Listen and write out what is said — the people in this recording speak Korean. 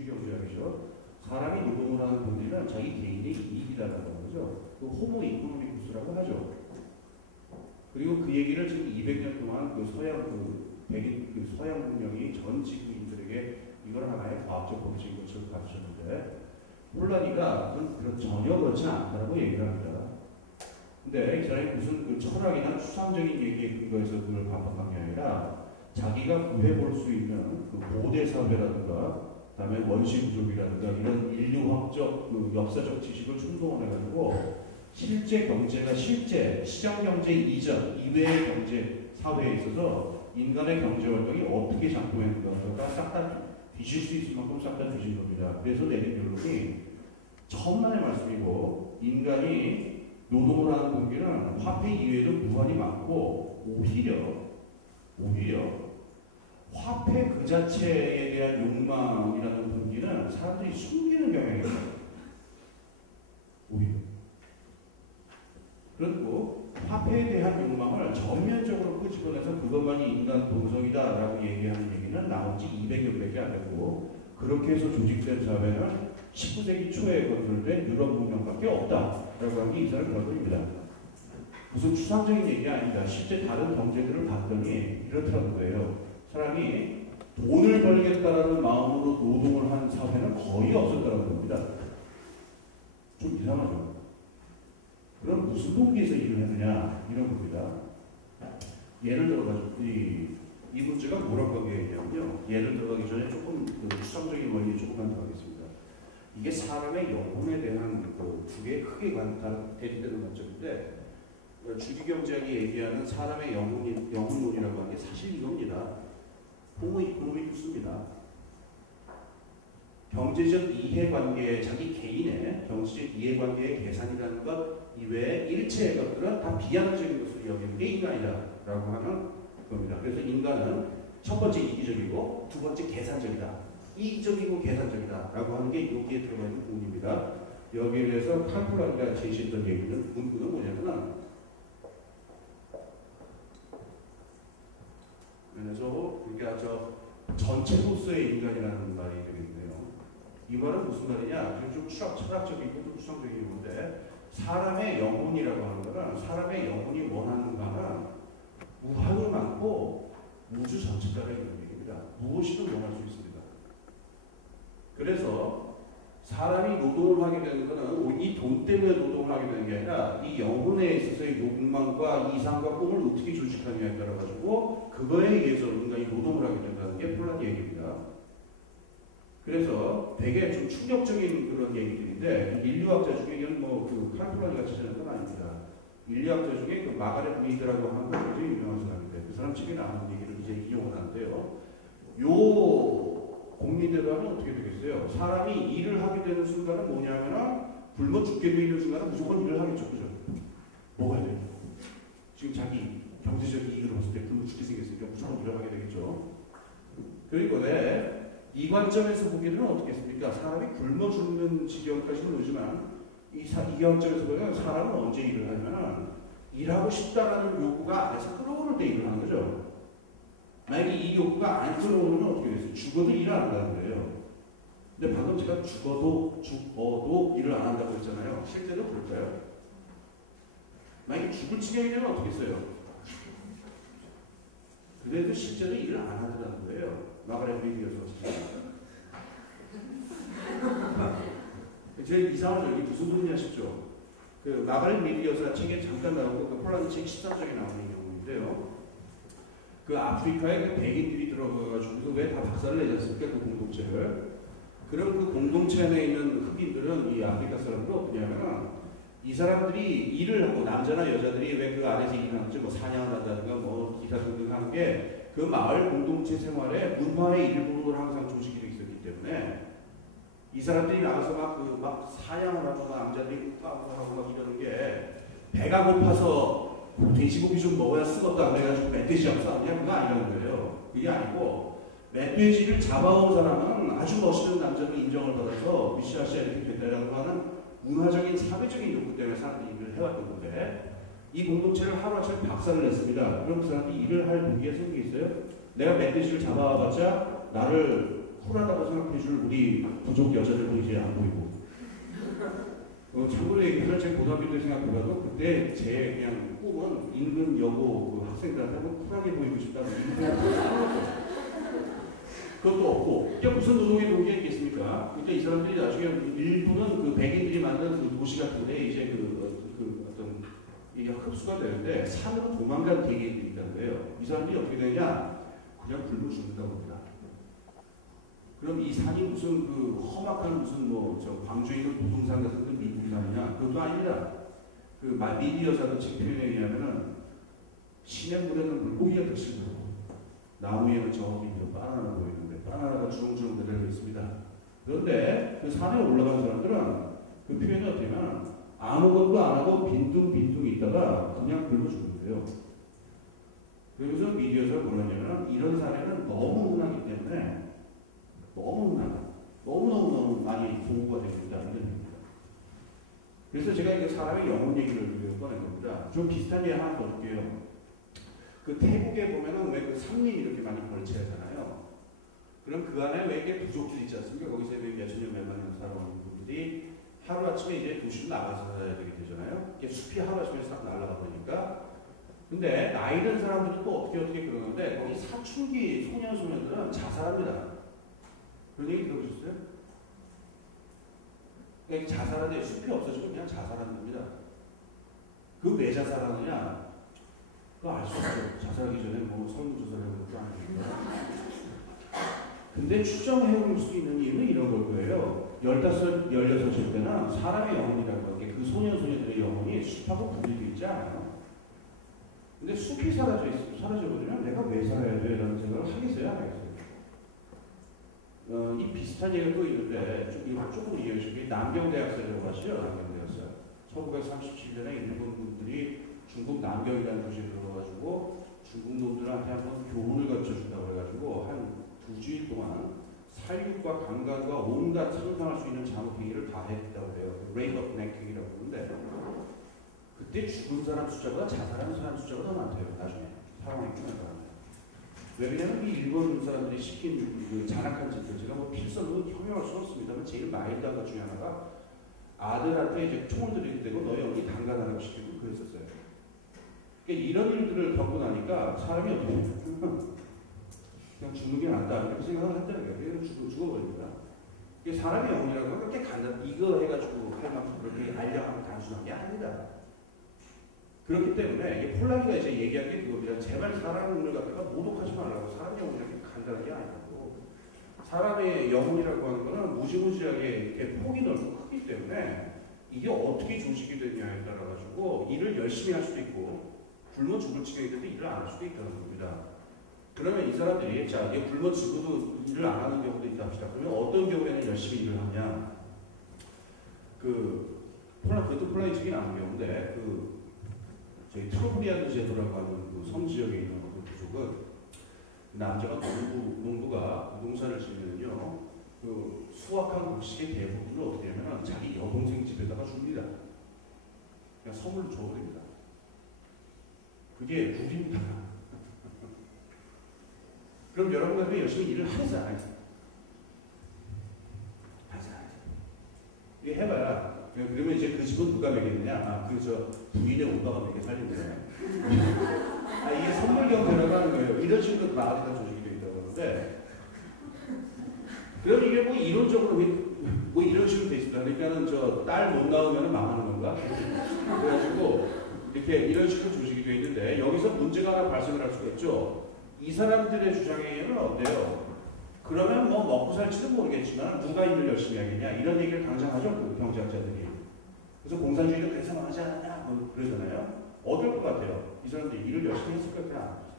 주의경제학이죠. 사람이 노동을 하는 본질은 자기 개인의 이익이라는 거죠. 그 호모 이코노미쿠스라고 하죠. 그리고 그 얘기를 지금 200년 동안 그 서양 백인 서양 문명이 전 지구인들에게 이걸 하나의 과학적 법칙인 것으로 가르쳤는데 폴라니가 그건 전혀 그렇지 않다라고 얘기를 합니다. 근데 이 사람이 무슨 그 철학이나 추상적인 얘기에 근거해서 그걸 반박한 게 아니라 자기가 구해볼 수 있는 그 고대 사회라든가 그다음에 원시 부족이라든가 이런 인류학적 그 역사적 지식을 충동해가지고 실제 경제가 실제 시장 경제 이전 이외의 경제 사회에 있어서 인간의 경제 활동이 어떻게 작동했는가가 싹 다 뒤질 수 있을 만큼 싹 다 뒤진 겁니다. 그래서 내린 결론이 천만의 말씀이고 인간이 노동을 하는 동기는 화폐 이외에도 무한히 많고 오히려 화폐 그 자체에 대한 욕망이라는 동기는 사람들이 숨기는 경향이 있어요. 오히려. 그리고 화폐에 대한 욕망을 전면적으로 끄집어내서 그것만이 인간 본성이다라고 얘기하는 얘기는 나온 지 200년밖에 안 됐고 그렇게 해서 조직된 사회는 19세기 초에 건설된 유럽 문명밖에 없다라고 하는 게 이 사람 결론입니다. 무슨 추상적인 얘기가 아닙니다. 실제 다른 경제들을 봤더니 이렇다는 거예요. 사람이 돈을 벌겠다라는 마음으로 노동을 한 사회는 거의 없었다는 겁니다. 좀 이상하죠? 그럼 무슨 동기에서 일을 했느냐 이런 겁니다. 예를 들어가지고 이 문제가 뭐라고 얘기하냐면요. 예를 들어가기 전에 조금 추상적인 원리에 조금만 더 하겠습니다. 이게 사람의 영혼에 대한 두 개의 크게 대립되는 관점인데 주기경제학이 얘기하는 사람의 영혼론이라고 하는 게 사실 이겁니다. 호모 이코노미쿠스입니다. 경제적 이해관계, 자기 개인의 경제적 이해관계의 계산이라는 것 이외에 일체의 것들은 다 비양적인 것으로 여기는 게 인간이다라고 하는 겁니다. 그래서 인간은 첫 번째 이기적이고 두 번째 계산적이다. 이기적이고 계산적이다라고 하는 게 여기에 들어가 있는 부분입니다. 여기에 대해서 칼폴라니가 제시했던 얘기는 문구는 뭐냐면 그래서 그러니까 전체로서의 인간이라는 말이 되겠네요. 이 말은 무슨 말이냐? 좀 철학적이고 또 추상적인 건데 사람의 영혼이라고 하는 거는 사람의 영혼이 원하는 바는 무한히 많고 우주 전체가에 있는 얘기입니다. 무엇이든 원할 수 있습니다. 그래서 사람이 노동을 하게 되는 것은 이 돈 때문에 노동을 하게 되는 게 아니라 이 영혼에 있어서의 욕망과 이상과 꿈을 어떻게 조직하느냐에 따라 가지고 그거에 의해서 인간이 노동을 하게 된다는 게 폴란 얘기입니다. 그래서 되게 좀 충격적인 그런 얘기들인데 인류학자 중에는 그 칼폴라니가 찾아낸 건 아닙니다. 인류학자 중에 그 마가렛 미드라고 하는 건 굉장히 유명한 사람인데 그 사람 책에 나오는 얘기를 이제 이용을 하는데요. 요 공리대로 하면 어떻게 되겠어요? 사람이 일을 하게 되는 순간은 뭐냐면은 굶어 죽게 되는 순간은 무조건 일을 하겠죠. 그죠? 먹어야 돼요. 지금 자기 경제적 이익을 봤을 때 굶어 죽게 생겼으니까 무조건 일을 하게 되겠죠. 그리고 이 관점에서 보기에는 어떻겠습니까? 사람이 굶어 죽는 지경까지는 오지만 이 관점에서 보면 사람은 언제 일을 하냐면 일하고 싶다라는 욕구가 안에서 끌어오를 때 일을 하는 거죠. 만약에 이 욕구가 안 끌어오면 어떻게 됐어요? 죽어도 일을 안 한다는 거예요. 근데 방금 제가 죽어도 일을 안 한다고 했잖아요. 실제로 그럴까요? 만약에 죽을 지경이 되면 어떻게 했어요? 그래도 실제로 일을 안 한다는 거예요. 마가렛 미드여서 제일 이상하죠. 이게 무슨 소리냐 싶죠. 그 마가렛 미드 여사 책에 잠깐 나오고 그 폴란드 책 13장에 나오는 경우인데요. 그 아프리카에 그 백인들이 들어가가지고 왜 다 박살을 내지 않습니까? 그 공동체를. 그럼 그 공동체 안에 있는 흑인들은 이 아프리카 사람들 어떠냐면 이 사람들이 일을 하고 남자나 여자들이 왜 그 안에서 일을 하는지 뭐 사냥을 한다든가 뭐 기타 등등 하는 게 그 마을 공동체 생활에 문화의 일부로 항상 조직이 되어 있었기 때문에 이 사람들이 나가서 막 사냥을 하고 남자들이 하고 막 이러는 게 배가 고파서 돼지고기 좀 먹어야 쓰겄다 그래가지고 멧돼지 잡사느냐 그거 아니라는 거예요. 그게 아니고 멧돼지를 잡아온 사람은 아주 멋있는 남자로 인정을 받아서 미시아시아 이렇게 된다라고 하는 문화적인 사회적인 욕구 때문에 사람들이 일을 해왔던 건데 이 공동체를 하루아침에 박살을 냈습니다. 그럼 그 사람이 일을 할 동기가 생기겠어요? 내가 멧돼지를 잡아봤자 나를 쿨하다고 생각해줄 우리 부족 여자들도 이제 안 보이고. 참고로 얘기해서 제 고등학교 때 생각해봐도 그때 제 그냥 꿈은 인근 여고 그 학생들한테 쿨하게 보이고 싶다는 그것도 없고. 그러니까 무슨 노동의 동기가 있겠습니까? 그러니까 이 사람들이 나중에 일부는 그 백인들이 만든 그 도시 같은데 이제 그 어떤 이게 흡수가 되는데 산으로 도망간 개개인들이 있다는 거예요. 이 사람들이 어떻게 되냐? 그냥 굶어 죽는다고 합니다. 그럼 이 산이 무슨 그 험악한 무슨 뭐 저 광주에 있는 부동산 같은 그 미국 산이냐? 그것도 아닙니다. 그 미디어사도 책 표현에 의하면은 시냇 물에는 물고기가 득실되고 나무에는 저기 바나나 보이는데 바나나가 주렁주렁 내려가 있습니다. 그런데 그 산에 올라간 사람들은 그 표현이 어떻게 하면 아무것도 안 하고 빈둥빈둥 있다가 그냥 굶어 죽는데요. 그래서 미디어사가 뭐냐면 이런 사례는 너무 흔하기 때문에 너무너무 많이 보고가 됩니다. 이런 얘기입니다. 그래서 제가 이거 사람의 영혼 얘기를 꺼낸 겁니다. 좀 비슷한 예를 하나 더 볼게요. 그 태국에 보면은 왜 그 상림 이렇게 많이 걸치하잖아요. 그럼 그 안에 왜 이렇게 부족들이 있지 않습니까? 거기서 몇천 년, 몇만 년 살아온 분들이 하루아침에 이제 도시로 나가서 살아야 되게 되잖아요. 이게 숲이 하루아침에 싹 날아가 버리니까. 근데 나이 든 사람들은 또 어떻게 그러는데 거기 사춘기 소년들은 자살합니다. 그런 얘기 들어보셨어요? 그러니까 자살하는데 숲이 없어지고 그냥 자살하는 겁니다. 그 왜 자살하느냐? 그거 알 수 없죠. 자살하기 전에 뭐 설문조사를 해본 것도 아니니까. 근데 추정해볼 수 있는 이유는 이런 걸 거예요. 15, 16일 때는 사람의 영혼이라는 게 그 소년들의 영혼이 숲하고 분리되어 있지 않아요. 근데 숲이 사라져버리면 내가 왜 살아야 돼? 라는 생각을 하겠어요? 안 하겠어요? 이 비슷한 얘기가 또 있는데 조금 이해하시기 남경대학사라고 하시죠? 남경대학사. 1937년에 일본 분들이 중국 남경이라는 도시에 들어가가지고 중국 놈들한테 한번 교훈을 가르쳐준다고 해가지고 한 2주일 동안 살육과 강간과 온갖 상상할 수 있는 잔혹행위를 다 했다고 해요. 레이프 오브 랭킹이라고 부르는데 그때 죽은 사람 숫자보다 자살한 사람 숫자가 더 많대요. 나중에 사망이 끝났다. 왜냐하면 이 일본 사람들이 시킨 그 잔악한 짓들, 제가 뭐 필선으로 형용할 수는 없습니다만 제일 마일드한 것 중에 하나가 아들한테 이제 총을 들이게 되고 너 여기 강간하라고 시키고 그랬었어요. 그러니까 이런 일들을 겪고 나니까 사람이 어떻게 그냥 죽는 게 낫다 이렇게 생각을 한다는 거예요. 그래서 죽어버립니다. 이게 사람의 영혼이라고 하면 그렇게 간단, 이거 해가지고 할 만큼 그렇게 알려하면 단순한 게 아니다. 그렇기 때문에 이게 폴란이가 이제 얘기한 게 그겁니다. 제발 사람을 갖다가 모독하지 말라고. 사람 영혼이라는 게 간단한 게 아니고 사람의 영혼이라고 하는 거는 무지무지하게 이렇게 폭이 넓고 크기 때문에 이게 어떻게 조직이 되냐에 따라 가지고 일을 열심히 할 수도 있고 굶어 죽을 지경이 돼도 일을 안 할 수도 있다는 겁니다. 그러면 이 사람들이 자 이게 굶어 죽어도 일을 안 하는 경우도 있다 합시다. 그러면 어떤 경우에는 열심히 일을 하냐? 그것도 폴란이 나온 경우인데 저희 트로브리아드 제도라고 하는 그 섬지역에 있는 어떤 부족은 남자가 농부가 농사를 지면요 그 수확한 곡식의 대부분을 어떻게 하면 자기 여동생 집에다가 줍니다. 그냥 선물로 줘버립니다. 그게 룰입니다. 그럼 여러분들 열심히 일을 하지 않아요? 하지 않아요. 이게 해봐야 그러면 이제 그 집은 누가 먹였느냐? 부인의 오빠가 먹여 살린 거예요. 이게 선물경 들어가는 거예요. 이런 식으로 마을이 다 조직이 되어 있다고 하는데, 그럼 이게 뭐 이론적으로 뭐 이런 식으로 돼 있습니다. 그러니까는 딸 못 나오면 망하는 건가? 그래가지고 이렇게 이런 식으로 조직이 되어 있는데 여기서 문제가 하나 발생을 할 수가 있죠. 이 사람들의 주장에 의하면 어때요? 그러면 뭐 먹고 살지는 모르겠지만 누가 일을 열심히 하겠냐 이런 얘기를 당장 하죠. 그 경제학자들이. 그래서 공산주의는 그래서 망하지 않았냐 뭐 그러잖아요. 어떨 것 같아요? 이 사람들이 일을 열심히 했을 것 같냐?